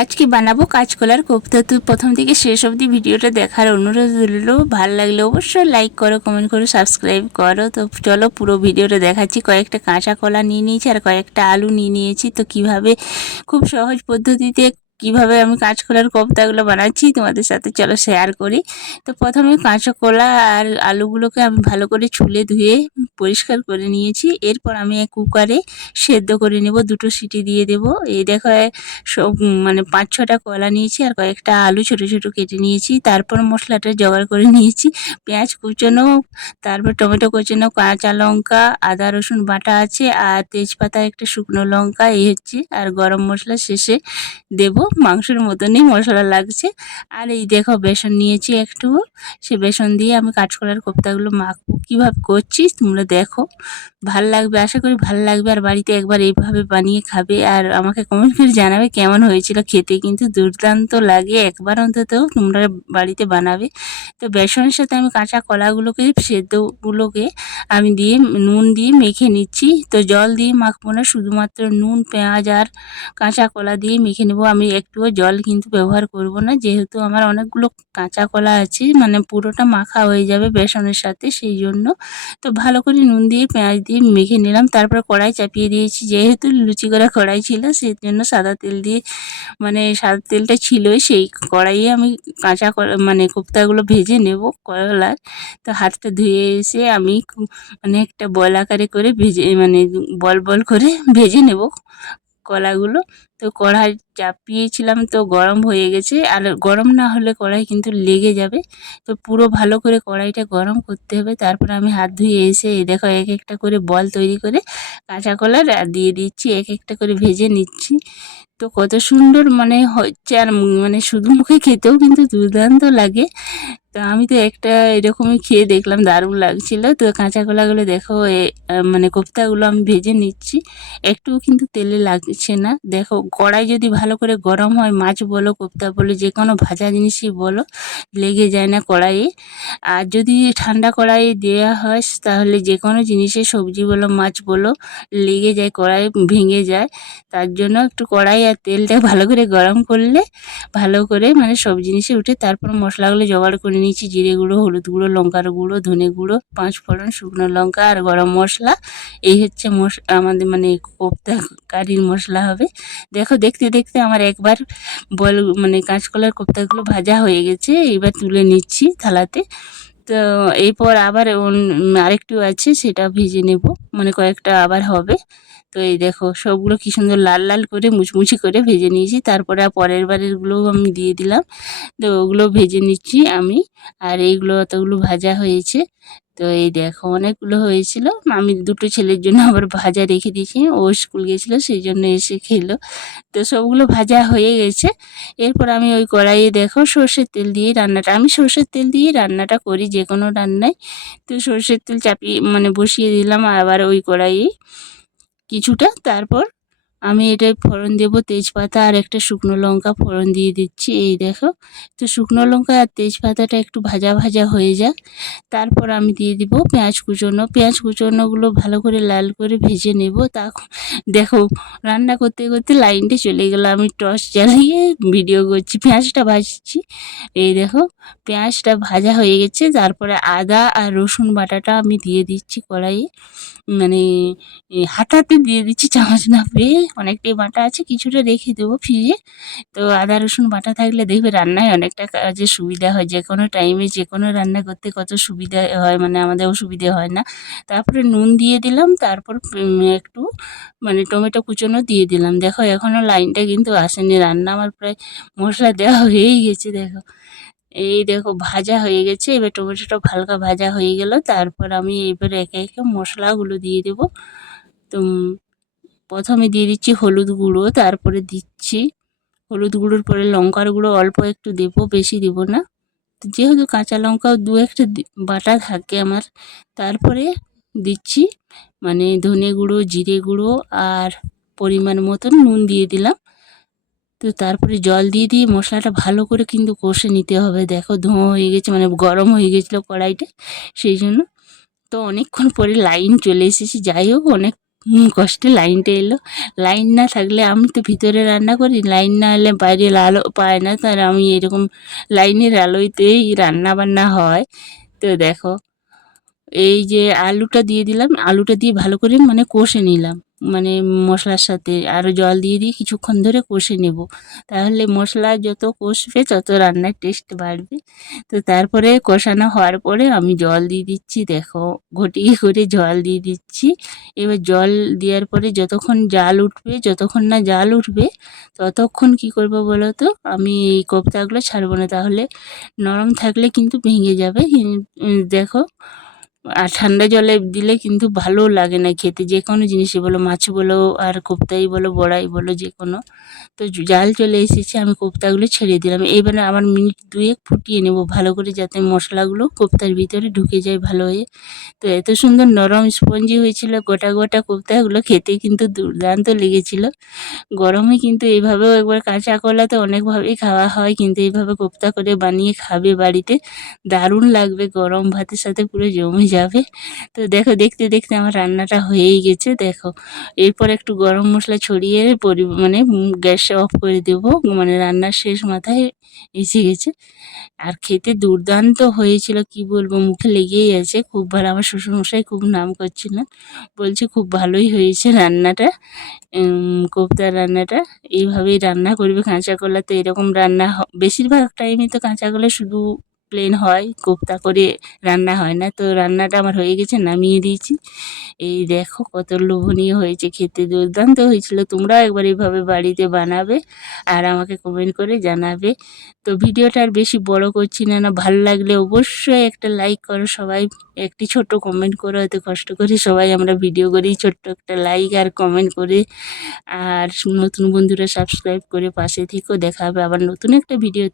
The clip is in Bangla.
আজকে বানাবো কাঁচকলার কোপ্তা। তো প্রথম থেকে শেষ অবধি ভিডিওটা দেখার অনুরোধ রইল। ভালো লাগলে অবশ্যই লাইক করো, কমেন্ট করো, সাবস্ক্রাইব করো। তো চলো পুরো ভিডিওটা দেখাচ্ছি। কয়েকটা কাঁচা কলা নিয়ে নিয়েছি আর কয়েকটা আলু নিয়ে নিয়েছি। তো কিভাবে খুব সহজ পদ্ধতিতে কিভাবে আমি কাঁচকলার কোপ্তাগুলো বানাচ্ছি তোমাদের সাথে চলো শেয়ার করি। তো প্রথমে কাঁচা কলা আর আলুগুলোকে আমি ভালো করে ছুলে ধুয়ে পরিষ্কার করে নিয়েছি। এরপর আমি এক কুকারে সেদ্ধ করে নেব, 2টো সিটি দিয়ে দেব। এই দেখো সব মানে 5-6টা কলা নিয়েছি আর কয়েকটা আলু ছোট ছোট কেটে নিয়েছি। তারপর মশলাটা জোগাড় করে নিয়েছি, পেঁয়াজ কুচনো, তারপর টমেটো কুচনো, কাঁচা লঙ্কা, আদা রসুন বাটা আছে, আর তেজপাতা, একটা শুকনো লঙ্কা, এই হচ্ছে। আর গরম মশলা শেষে দেব, মাংসের মতনই মশলা লাগছে। আর এই দেখো বেসন নিয়েছি একটু, সে বেসন দিয়ে আমি কাঁচকলার কোপ্তাগুলো মাখবো। কীভাবে করছি তোমরা দেখো, ভাল লাগবে, আশা করি ভাল লাগবে। আর বাড়িতে একবার এইভাবে বানিয়ে খাবে আর আমাকে কমেন্ট করে জানাবে কেমন হয়েছিল। খেতে কিন্তু দুর্দান্ত লাগে, একবার অন্তত তোমরা বাড়িতে বানাবে। তো বেসনের সাথে আমি কাঁচা কলাগুলোকে সেদ্ধগুলোকে আমি দিয়ে নুন দিয়ে মেখে নিচ্ছি। তো জল দিয়ে মাখবো না, শুধুমাত্র নুন, পেঁয়াজ আর কাঁচা কলা দিয়ে মেখে নেবো। আমি একটুও জল কিন্তু ব্যবহার করব না, যেহেতু আমার অনেকগুলো কাঁচা কলা আছে, মানে পুরোটা মাখা হয়ে যাবে বেসনের সাথে, সেই জন্য। তো ভালো করে নুন দিয়ে পেঁয়াজ দিয়ে মেখে নিলাম। তারপর কড়াই চাপিয়ে দিয়েছি, যেহেতু লুচি করা কড়াই ছিল সেই জন্য সাদা তেল দিয়ে, মানে সাদা তেলটা ছিলই, সেই কড়াইয়ে আমি কাঁচা মানে কোপ্তাগুলো ভেজে নেব কলার। তো হাতটা ধুয়ে এসে আমি মানে একটা বল আকারে করে ভেজে, মানে বল বল করে ভেজে নেব কলাগুলো। তো কড়াই চাপিয়েছিলাম, তো গরম হয়ে গেছে। আর গরম না হলে কড়াই কিন্তু লেগে যাবে। তো পুরো ভালো করে কড়াইটা গরম করতে হবে। তারপর আমি হাত ধুয়ে এসে এই দেখো এক একটা করে বল তৈরি করে কাঁচা কলার দিয়ে দিচ্ছি, এক একটা করে ভেজে নিচ্ছি। তো কত সুন্দর মানে হচ্ছে, আর মানে শুধু মুখে খেতেও কিন্তু দুর্দান্ত লাগে। তো আমি তো একটা এরকমই খেয়ে দেখলাম, দারুণ লাগছিল। তো কাঁচা কলাগুলো দেখো মানে কোপ্তাগুলো আমি ভেজে নিচ্ছি, একটুও কিন্তু তেলে লাগছে না। দেখো কড়াই যদি ভালো করে গরম হয়, মাছ বলো কোপ্তা বলো যে কোনো ভাজা জিনিসই বলো, লেগে যায় না কড়াইয়ে। আর যদি ঠান্ডা কড়াইয়ে দেওয়া হয় তাহলে যে কোনো জিনিসে, সবজি বলো মাছ বলো, লেগে যায়, কড়াই ভেঙে যায়। তার জন্য একটু কড়াই আর তেলটা ভালো করে গরম করলে ভালো করে মানে সব জিনিসে উঠে। তারপর মশলাগুলো জোগাড় করে নিয়েছি, জিরে গুঁড়ো, হলুদ গুঁড়ো, লঙ্কার গুঁড়ো, ধনে গুঁড়ো, 5 ফোড়ন, শুকনো লঙ্কা আর গরম মশলা। এই হচ্ছে আমাদের মানে কোপ্তা কারির মশলা হবে। দেখো দেখতে দেখতে আমার একবার বল মানে কাঁচকলার কোপ্তাগুলো ভাজা হয়ে গেছে, এবার তুলে নিচ্ছি থালাতে। তো এরপর আবার আরেকটু আছে, সেটা ভেজে নেব, মানে কয়েকটা আবার হবে। তো এই দেখো সবগুলো কি সুন্দর লাল লাল করে মুচমুচি করে ভেজে নিয়েছি। তারপরে পরের বারেরগুলোও আমি দিয়ে দিলাম। তো ওগুলো ভেজে নিচ্ছি আমি। আর এইগুলো অতগুলো ভাজা হয়েছে। তো এই দেখো অনেকগুলো হয়েছিল, আমি 2টো ছেলের জন্য আবার ভাজা রেখে দিয়েছি, ও স্কুল গেছিলো সেই জন্য এসে খেলো। তো সবগুলো ভাজা হয়ে গেছে। এরপর আমি ওই কড়াইয়ে দেখো সর্ষের তেল দিয়ে রান্নাটা, আমি সর্ষের তেল দিয়ে রান্নাটা করি যে কোনো রান্নায়। তো সর্ষের তেল চাপিয়ে মানে বসিয়ে দিলাম আবার ওই কড়াইয়ে কিছুটা। তারপর আমি এটায় ফোড়ন দেবো, তেজপাতা আর একটা শুকনো লঙ্কা ফোড়ন দিয়ে দিচ্ছি। এই দেখো, তো শুকনো লঙ্কা আর তেজপাতাটা একটু ভাজা ভাজা হয়ে যাক, তারপর আমি দিয়ে দিব পেঁয়াজ কুচোনো। পেঁয়াজ কুচোনোগুলো ভালো করে লাল করে ভেজে নেব। দেখো রান্না করতে করতে লাইনটা চলে গেল, আমি টর্চ জ্বালিয়ে ভিডিও করছি, পেঁয়াজটা ভাজছি। এই দেখো পেঁয়াজটা ভাজা হয়ে গেছে। তারপরে আদা আর রসুন বাটাটা আমি দিয়ে দিচ্ছি কড়াইয়ে, মানে হাতাতে দিয়ে দিচ্ছি, চামচ না পেয়ে। অনেকটাই বাটা আছে, কিছুটা রেখে দেবো ফ্রিজে। তো আদা রসুন বাটা থাকলে দেখবে রান্নায় অনেকটা কাজে সুবিধা হয়, যে কোনো টাইমে যে কোনো রান্না করতে কত সুবিধা হয়, মানে আমাদের অসুবিধে হয় না। তারপরে নুন দিয়ে দিলাম, তারপর একটু মানে টমেটো কুচোনো দিয়ে দিলাম। দেখো এখনও লাইনটা কিন্তু আসেনি, রান্না আমার প্রায় মশলা দেওয়া হয়েই গেছে। দেখো এই দেখো ভাজা হয়ে গেছে, এবার টমেটোটা হালকা ভাজা হয়ে গেল। তারপর আমি এবার একে একে মশলাগুলো দিয়ে দেব। তো প্রথমে দিয়ে দিচ্ছি হলুদ গুঁড়ো, তারপরে দিচ্ছি হলুদ গুঁড়োর পরে লঙ্কার গুঁড়ো অল্প একটু দেবো, বেশি দেবো না, যেহেতু কাঁচা লঙ্কাও 2-1টা বাটা থাকে আমার। তারপরে দিচ্ছি মানে ধনে গুঁড়ো, জিরে গুঁড়ো আর পরিমাণ মতন নুন দিয়ে দিলাম। তো তারপরে জল দিয়ে দিয়ে মশলাটা ভালো করে কিন্তু কষে নিতে হবে। দেখো ধোঁয়া হয়ে গেছে, মানে গরম হয়ে গেছিলো কড়াইটা, সেই জন্য। তো অনেকক্ষণ পরে লাইন চলে এসেছে, যাই হোক অনেক কষ্টে লাইনটা এলো। লাইন না থাকলে আমি তো ভিতরে রান্না করি, লাইন না এলে বাইরের আলো পায় না, তার আমি এরকম লাইনের আলোতেই রান্না বান্না হয়। তো দেখো এই যে আলুটা দিয়ে দিলাম, আলুটা দিয়ে ভালো করে মানে কষে নিলাম, মানে মশলার সাথে আরও জল দিয়ে দিয়ে কিছুক্ষণ ধরে কষে নেব। তাহলে মশলা যত কষবে তত রান্নার টেস্ট বাড়বে। তো তারপরে কষানো হওয়ার পরে আমি জল দিয়ে দিচ্ছি, দেখো ঘটিয়ে করে জল দিয়ে দিচ্ছি। এবার জল দেওয়ার পরে যতক্ষণ জাল উঠবে, যতক্ষণ না জাল উঠবে ততক্ষণ কি করব বলো তো, আমি এই কোপ্তাগুলো ছাড়বো না, তাহলে নরম থাকলে কিন্তু ভেঙে যাবে। দেখো আর ঠান্ডা জলে দিলে কিন্তু ভালো লাগে না খেতে, যে কোনো জিনিসই বলো, মাছ বলো আর কোপ্তাই বলো, বড়াই বলো, যে কোনো। তো জাল চলে এসেছে, আমি কোপ্তাগুলো ছেড়ে দিলাম। এবারে আমার মিনিট 2 ফুটিয়ে নেব ভালো করে, যাতে মশলাগুলো কোপ্তার ভিতরে ঢুকে যায় ভালো হয়ে। তো এত সুন্দর নরম স্পঞ্জি হয়েছিল, গোটা গোটা কোপ্তাগুলো খেতে কিন্তু দুর্দান্ত লেগেছিল। গরমে কিন্তু এইভাবেও একবার, কাঁচা কলা তো অনেকভাবেই খাওয়া হয়, কিন্তু এইভাবে কোপ্তা করে বানিয়ে খাবে বাড়িতে, দারুণ লাগবে, গরম ভাতের সাথে পুরো জমে যাবে। তো দেখো দেখতে দেখতে আমার রান্নাটা হয়েই গেছে। দেখো এরপর একটু গরম মশলা ছড়িয়ে মানে গ্যাসটা অফ করে দেবো, মানে রান্নার শেষ মাথায় এসে গেছে। আর খেতে দুর্দান্ত হয়েছিল, কি বলবো, মুখে লেগেই আছে, খুব ভালো। আমার শ্বশুরমশাই খুব নাম করছিলেন, বলছে খুব ভালোই হয়েছে রান্নাটা। কোপ্তার রান্নাটা এইভাবেই রান্না করবে। কাঁচা কলা তো এরকম রান্না বেশিরভাগ টাইমে তো কাঁচা কলা শুধু প্লেন হয়, কোপ্তা করে রান্না হয় না। তো রান্নাটা আমার হয়ে গেছে, নামিয়ে দিয়েছি। এই দেখো কত লোভনীয় হয়েছে, খেতে দুর্দান্ত হয়েছিল। তোমরাও একবার এইভাবে বাড়িতে বানাবে আর আমাকে কমেন্ট করে জানাবে। তো ভিডিওটা আর বেশি বড় করছি না, ভালো লাগলে অবশ্যই একটা লাইক করো সবাই, একটি ছোট্ট কমেন্ট করো, এত কষ্ট করে সবাই আমরা ভিডিও করি, ছোট্ট একটা লাইক আর কমেন্ট করে। আর নতুন বন্ধুরা সাবস্ক্রাইব করে পাশে থেকেও, দেখা হবে আবার নতুন একটা ভিডিও।